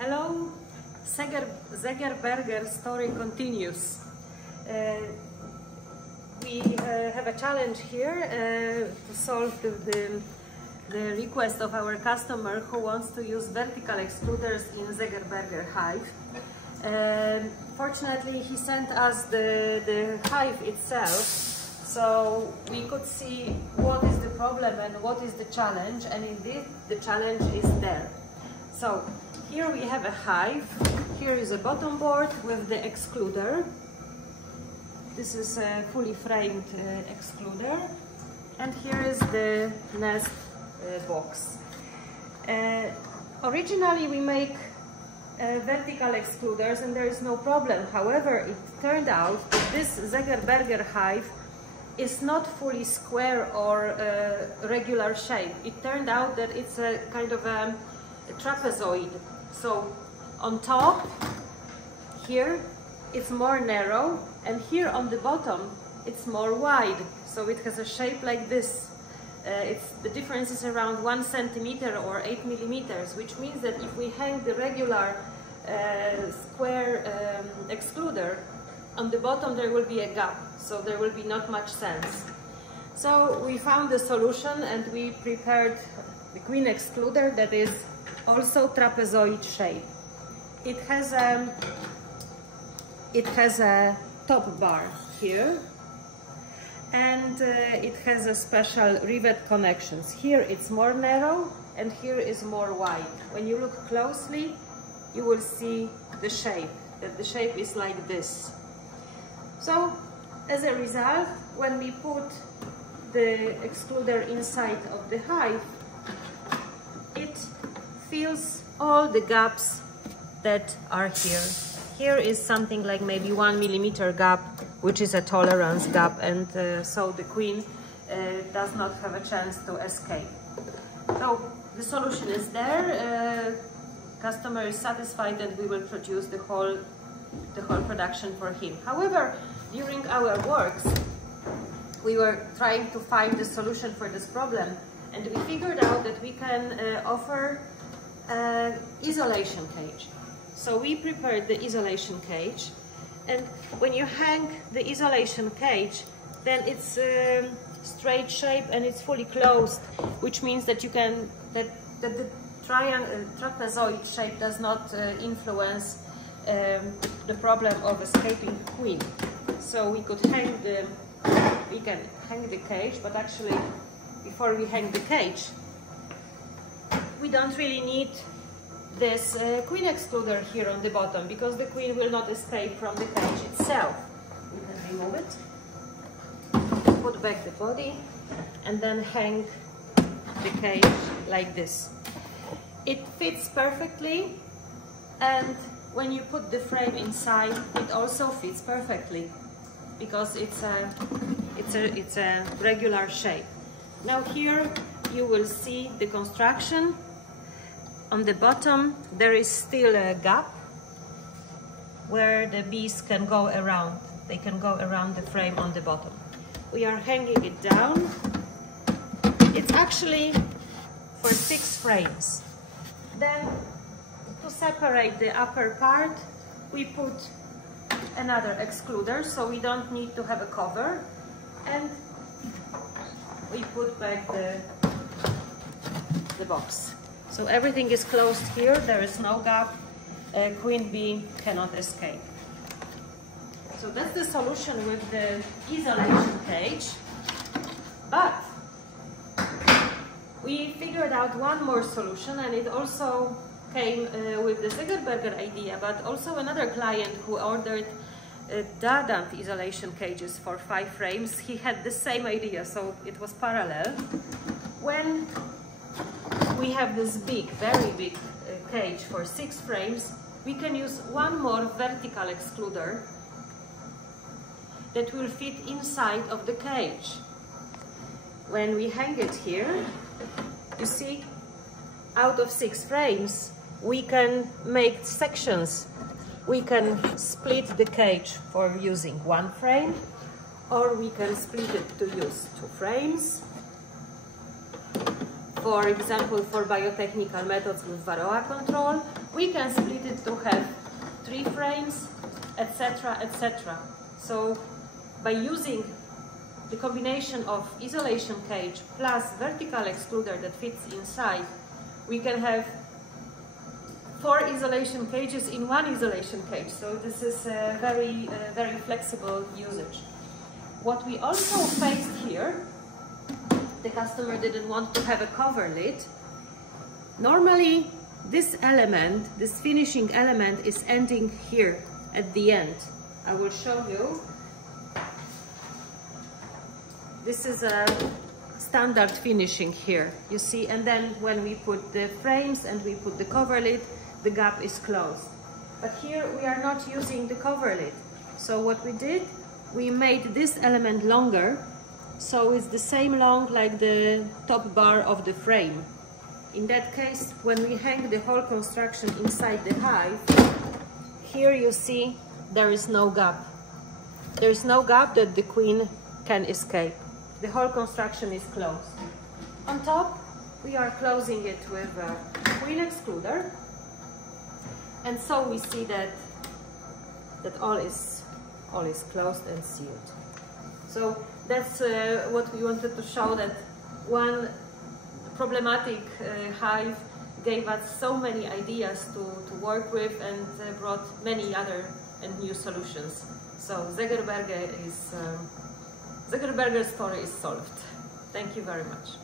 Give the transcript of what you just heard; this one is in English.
Hello, Segeberger story continues. We have a challenge here to solve the request of our customer who wants to use vertical excluders in Segeberger hive. Fortunately, he sent us the hive itself, so we could see what is the problem and what is the challenge, and indeed the challenge is there. So here we have a hive. Here is a bottom board with the excluder. This is a fully framed excluder, and here is the nest box. Originally we make vertical excluders and there is no problem. However, it turned out that this Segeberger hive is not fully square or regular shape. It turned out that it's a kind of a trapezoid. So on top here it's more narrow, and here on the bottom it's more wide, so it has a shape like this. The difference is around 1 centimeter or 8 millimeters, which means that if we hang the regular square excluder, on the bottom there will be a gap, so there will be not much sense. So we found the solution and we prepared the queen excluder that is also trapezoid shape. It has a top bar here, and it has a special rivet connections. Here it's more narrow and here is more wide. When you look closely, you will see the shape, that the shape is like this. So as a result, when we put the excluder inside of the hive, it fills all the gaps that are here. Here is something like maybe 1 millimeter gap, which is a tolerance gap, and so the queen does not have a chance to escape. So the solution is there. Customer is satisfied, and we will produce the whole production for him. However, during our works, we were trying to find the solution for this problem, and we figured out that we can offer isolation cage. So we prepared the isolation cage, and when you hang the isolation cage, then it's straight shape and it's fully closed, which means that you can that the trapezoid shape does not influence the problem of escaping queen. So we can hang the cage, but actually before we hang the cage, we don't really need this queen excluder here on the bottom, because the queen will not escape from the cage itself. We can remove it, put back the body, and then hang the cage like this. It fits perfectly, and when you put the frame inside, it also fits perfectly, because it's a regular shape. Now here you will see the construction. On the bottom there is still a gap where the bees can go around. They can go around the frame on the bottom. We are hanging it down. It's actually for 6 frames. Then to separate the upper part, we put another excluder, so we don't need to have a cover, and we put back the box. So everything is closed here, there is no gap, queen bee cannot escape. So that's the solution with the isolation cage. But we figured out one more solution, and it also came with the Segeberger idea, but also another client who ordered Dadant isolation cages for 5 frames. He had the same idea, so it was parallel. When we have this big, very big cage for 6 frames, we can use one more vertical excluder that will fit inside of the cage. When we hang it here, you see, out of 6 frames, we can make sections. We can split the cage for using 1 frame, or we can split it to use 2 frames, for example, for biotechnical methods with varroa control, we can split it to have 3 frames, etc., etc. So by using the combination of isolation cage plus vertical excluder that fits inside, we can have 4 isolation cages in 1 isolation cage. So this is a very flexible usage. What we also faced here, the customer didn't want to have a cover lid. Normally, this element, this finishing element, is ending here at the end. I will show you. This is a standard finishing here, you see, and then when we put the frames and we put the cover lid, the gap is closed. But here we are not using the cover lid. So what we did, we made this element longer, so it's the same long like the top bar of the frame. In that case, when we hang the whole construction inside the hive, here you see there is no gap. There is no gap that the queen can escape. The whole construction is closed. On top, we are closing it with a queen excluder. And so we see that all is closed and sealed. So that's what we wanted to show, that one problematic hive gave us so many ideas to work with and brought many other and new solutions. So Segeberger story is solved. Thank you very much.